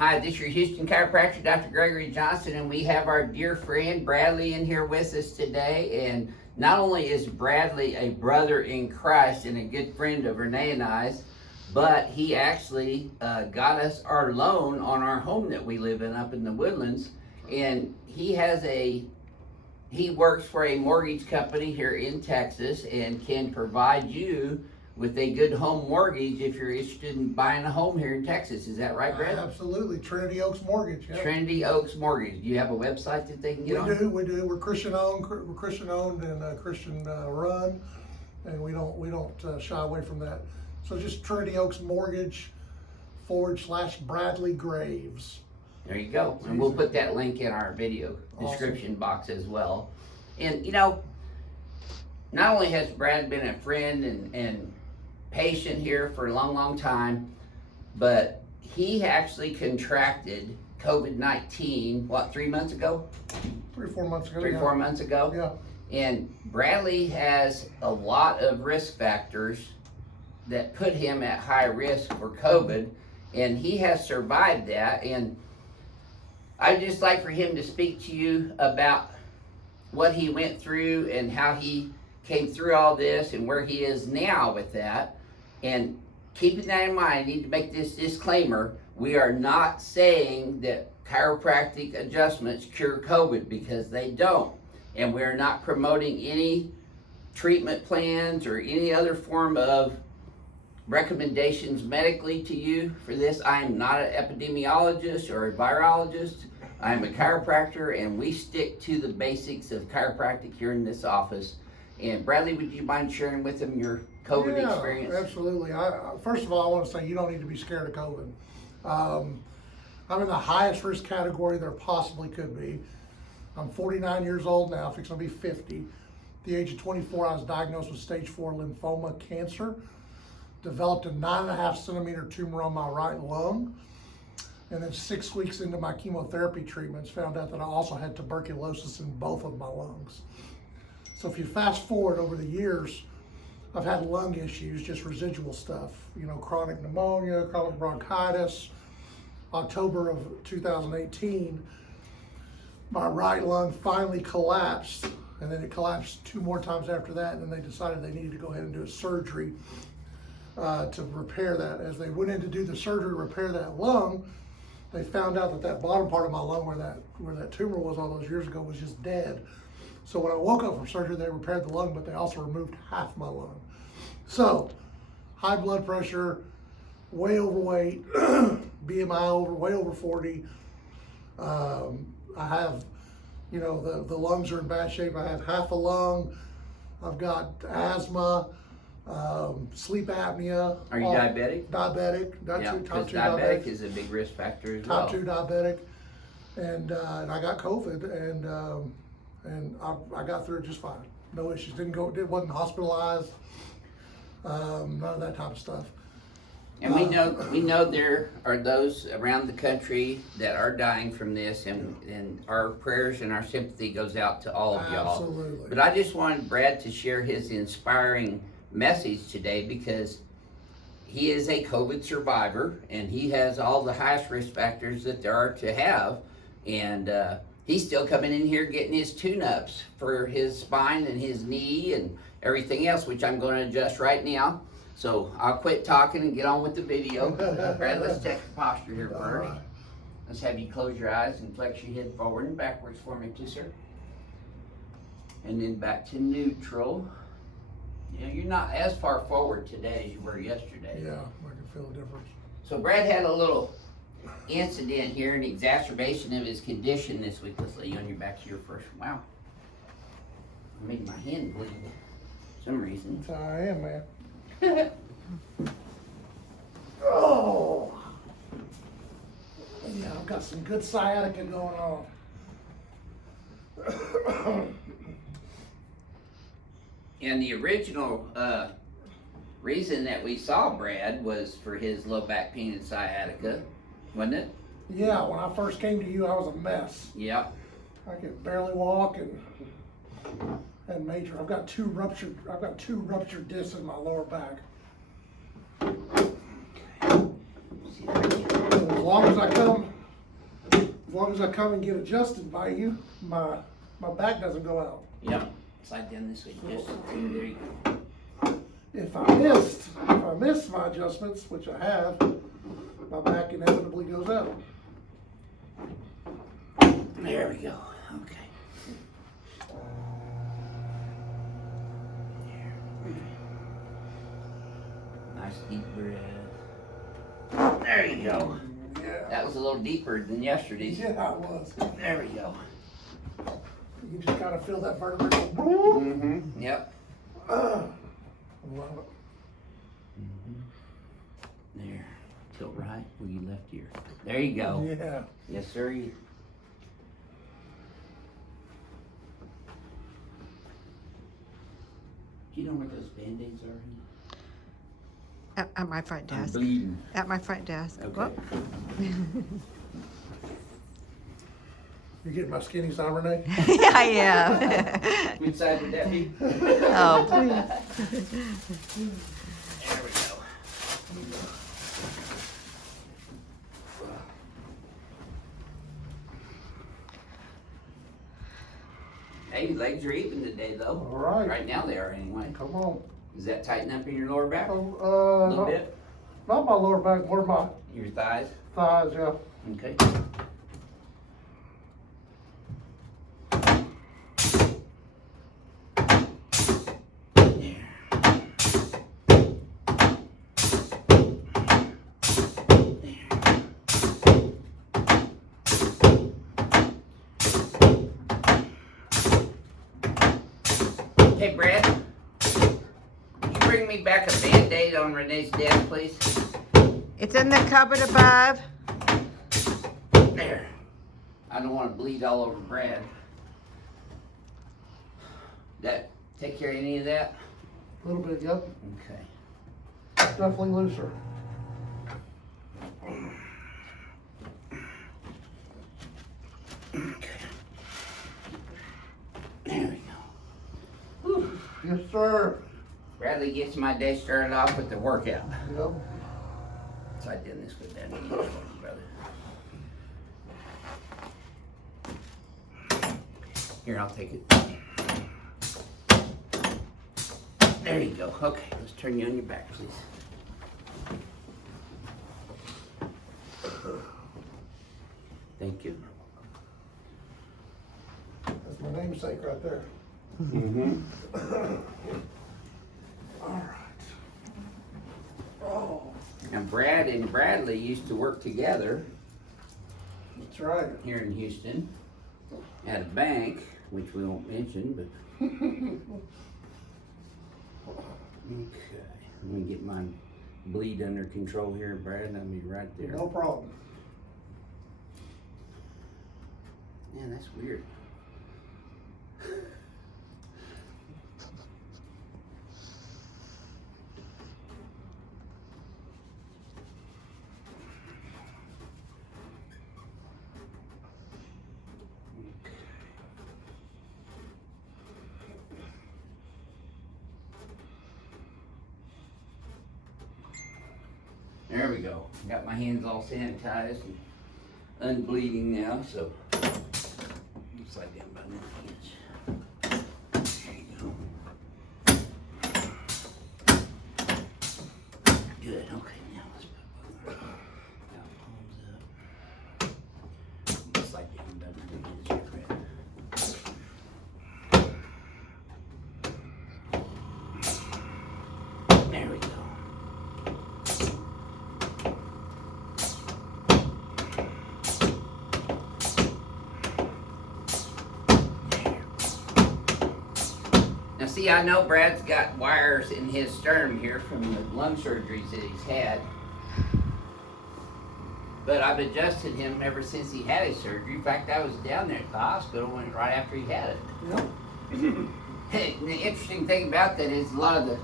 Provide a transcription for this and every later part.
Hi, this is your Houston chiropractor, Dr. Gregory Johnson, and we have our dear friend Bradley in here with us today. And not only is Bradley a brother in Christ and a good friend of Renee and I's, but he actually got us our loan on our home that we live in up in the Woodlands. And he works for a mortgage company here in Texas and can provide you with a good home mortgage if you're interested in buying a home here in Texas. Is that right, Brad? Absolutely. Trinity Oaks Mortgage. Yep. Trinity Oaks Mortgage. Do you have a website that they can get on? We do. We're Christian owned. We're Christian owned and Christian run, and we don't shy away from that. So just Trinity Oaks Mortgage / Bradley Graves. There you go. And we'll put that link in our video description box as well. And you know, not only has Brad been a friend and patient here for a long time, but he actually contracted COVID-19, what, 3 months ago? 3 or 4 months ago. 3 or 4 months ago? Yeah. And Bradley has a lot of risk factors that put him at high risk for COVID, and he has survived that. And I'd just like for him to speak to you about what he went through and how he came through all this and where he is now with that. And keeping that in mind, I need to make this disclaimer. We are not saying that chiropractic adjustments cure COVID, because they don't. And we're not promoting any treatment plans or any other form of recommendations medically to you for this. I am not an epidemiologist or a virologist. I am a chiropractor, and we stick to the basics of chiropractic here in this office. And Bradley, would you mind sharing with them your COVID experience? Absolutely. First of all, I want to say you don't need to be scared of COVID. I'm in the highest risk category there possibly could be. I'm 49 years old now, fixing to be 50. At the age of 24, I was diagnosed with stage 4 lymphoma cancer. Developed a 9.5 centimeter tumor on my right lung. And then 6 weeks into my chemotherapy treatments, found out that I also had tuberculosis in both of my lungs. So if you fast forward over the years, I've had lung issues, just residual stuff, you know, chronic pneumonia, chronic bronchitis. October of 2018, my right lung finally collapsed, and then it collapsed 2 more times after that, and then they decided they needed to go ahead and do a surgery to repair that. As they went in to do the surgery to repair that lung, they found out that bottom part of my lung where that tumor was all those years ago was just dead. So when I woke up from surgery, they repaired the lung, but they also removed half my lung. So, high blood pressure, way overweight, BMI way over 40. I have, you know, the lungs are in bad shape. I have half a lung. I've got asthma, sleep apnea. Are you diabetic? Diabetic. Yeah, because diabetic is a big risk factor as well. Type 2 diabetic. And I got COVID, and I got through it just fine. No issues. Wasn't hospitalized. None of that type of stuff. And we know there are those around the country that are dying from this, and our prayers and our sympathy goes out to all of y'all. Absolutely. But I just wanted Brad to share his inspiring message today, because he is a COVID survivor, and he has all the highest risk factors that there are to have. And he's still coming in here getting his tune-ups for his spine and his knee and everything else, which I'm going to adjust right now. So I'll quit talking and get on with the video. Brad, let's check the posture here first. Right. Let's have you close your eyes and flex your head forward and backwards for me too, sir. And then back to neutral. You know, you're not as far forward today as you were yesterday. Yeah, I can feel the difference. So Brad had a little incident here, an exacerbation of his condition this week. Let's lay you on your back here first. Wow. I made my hand bleed for some reason. That's how I am, man. Oh! Yeah, I've got some good sciatica going on. And the original reason that we saw Brad was for his low back pain and sciatica, wasn't it? Yeah, when I first came to you, I was a mess. Yep. I could barely walk and major. I've got two ruptured discs in my lower back. See if I can- As long as I come As long as I come and get adjusted by you, my back doesn't go out. Yep. Slide down this way. Just there you go. If I miss my adjustments, which I have, my back inevitably goes out. There we go. Okay. Nice deep breath. There you go. Yeah. That was a little deeper than yesterday's. Yeah, it was. There we go. You can just kind of feel that vertebrae go. Mm-hmm. Yep. Love it. There. Tilt right with your left ear. There you go. Yeah. Yes, sir. Do you know where those Band-Aids are? At my front I'm desk. bleeding. At my front desk. Okay. Whoop. You getting my skinny on, Renee? Yeah, I am. Which side would that be? Oh, please. There we go. Hey, your legs are even today, though. All right. Right now they are anyway. Come on. Does that tighten up in your lower back? A Oh, little bit? not my lower back, more my Your thighs? thighs, yeah. Okay. Hey, Brad, can you bring me back a Band-Aid on Renee's desk, please? It's in the cupboard above. There. I don't want to bleed all over Brad. That take care of any of that? A little bit, yep. Okay. Definitely looser. Okay. There we go. Whew. Yes, sir. Bradley gets my day started off with the workout. Yep. So I did this with that knee, brother. Here, I'll take it. There you go. Okay, let's turn you on your back, please. Thank you. That's my namesake right there. Mm-hmm. All right. Oh, Now, Brad and Bradley used to work together that's right. here in Houston at a bank, which we won't mention, but okay. Let me get my bleed under control here, Brad. I'll be right there. No problem. Man, that's weird. There we go. Got my hands all sanitized and unbleeding now, so slide down by the inch. There you go. Good. Okay, now let's put both now palms up. Slide down by the inch. There we go. Now see, I know Brad's got wires in his sternum here from the lung surgeries that he's had. But I've adjusted him ever since he had his surgery. In fact, I was down there at the hospital right after he had it. Yep. Hey, the interesting thing about that is a lot of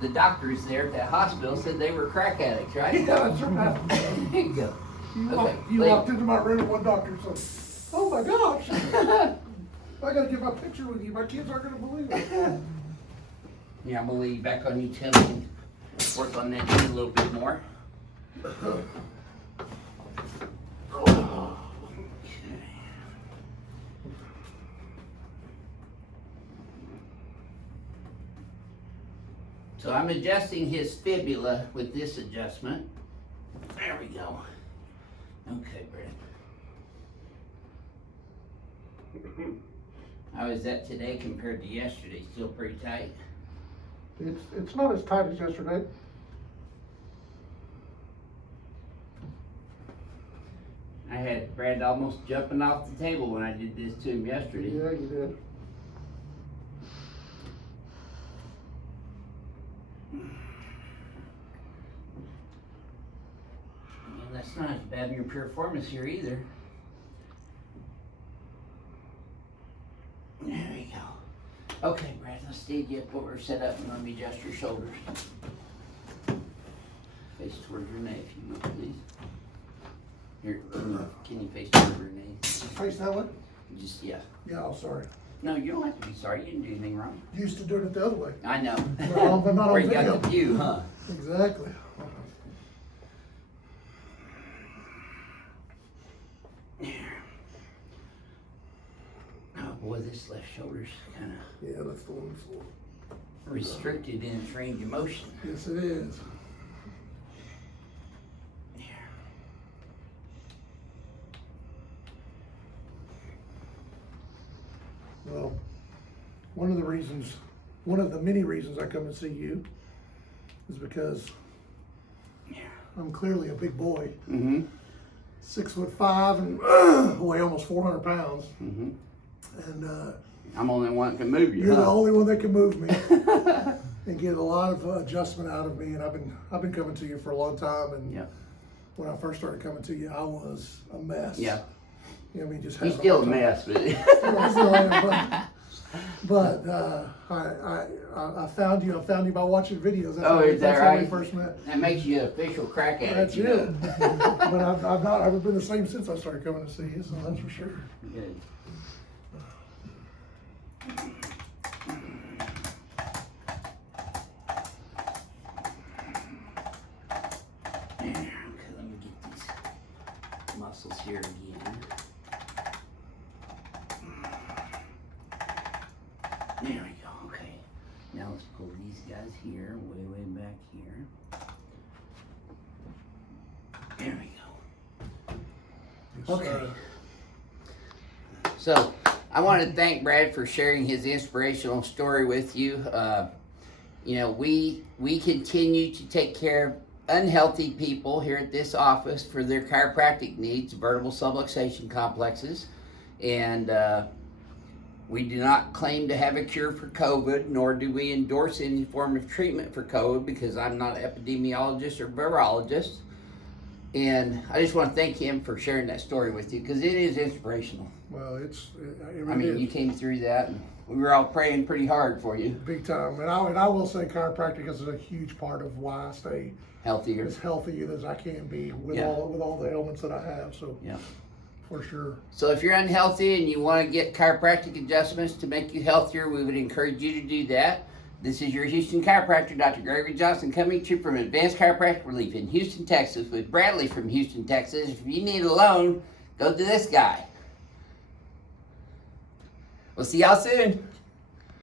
the doctors there at that hospital said they were crack addicts, right? Yeah, that's right. There you go. You walked into my room and one doctor said, "Oh my gosh, I gotta get my picture with you. My kids aren't gonna believe it." Yeah, I'm gonna lay you back on you, Tim, and work on that knee a little bit more. Okay. So I'm adjusting his fibula with this adjustment. There we go. Okay, Brad. How is that today compared to yesterday? Still pretty tight? It's not as tight as yesterday. I had Brad almost jumping off the table when I did this to him yesterday. Yeah, you did. And that's not as bad in your piriformis here either. There we go. Okay, Brad, let's stand you up over, set up, and let me adjust your shoulders. Face towards your neck, if you would, please. Here, can you face towards your neck? Face that way? Just, yeah. Yeah, I'm sorry. No, you don't have to be sorry. You didn't do anything wrong. Used to doing it the other way. I know. Well, but not on Or you got video. the view, huh? Exactly. Oh boy, this left shoulder's kind of Yeah, that's the one before. restricted in its range of motion. Yes, it is. Well, one of the many reasons I come and see you is because I'm clearly a big boy. Mm-hmm. 6'5" and weigh almost 400 pounds. Mm-hmm. And I'm the only one that can move you, you're huh? the only one that can move me and get a lot of adjustment out of me. And I've been coming to you for a long time. And Yeah. when I first started coming to you, I was a mess. Yeah. You know, I mean, just He's having still a hard time. mess, but I still am, but I found you. I found you by watching videos. That's Oh, is that that's how we right? first met. that makes you an official crack at That's it. You it. know? But I've not ever been the same since I started coming to see you. So that's for sure. Good. Okay, let me get these muscles here again. There we go, okay. Now let's pull these guys here, way back here. There we go. Okay. So, I want to thank Brad for sharing his inspirational story with you. You know, we continue to take care of unhealthy people here at this office for their chiropractic needs, vertebral subluxation complexes, and we do not claim to have a cure for COVID, nor do we endorse any form of treatment for COVID because I'm not an epidemiologist or virologist. And I just want to thank him for sharing that story with you because it is inspirational. Well, it I mean, is you came through that, and we were all praying pretty hard for you. big time. And I will say chiropractic is a huge part of why I stay Healthier. as healthy as I can be with Yeah. all the ailments that I have. So Yeah. for sure. So if you're unhealthy and you want to get chiropractic adjustments to make you healthier, we would encourage you to do that. This is your Houston chiropractor, Dr. Gregory Johnson, coming to you from Advanced Chiropractic Relief in Houston, Texas, with Bradley from Houston, Texas. If you need a loan, go to this guy. We'll see y'all soon.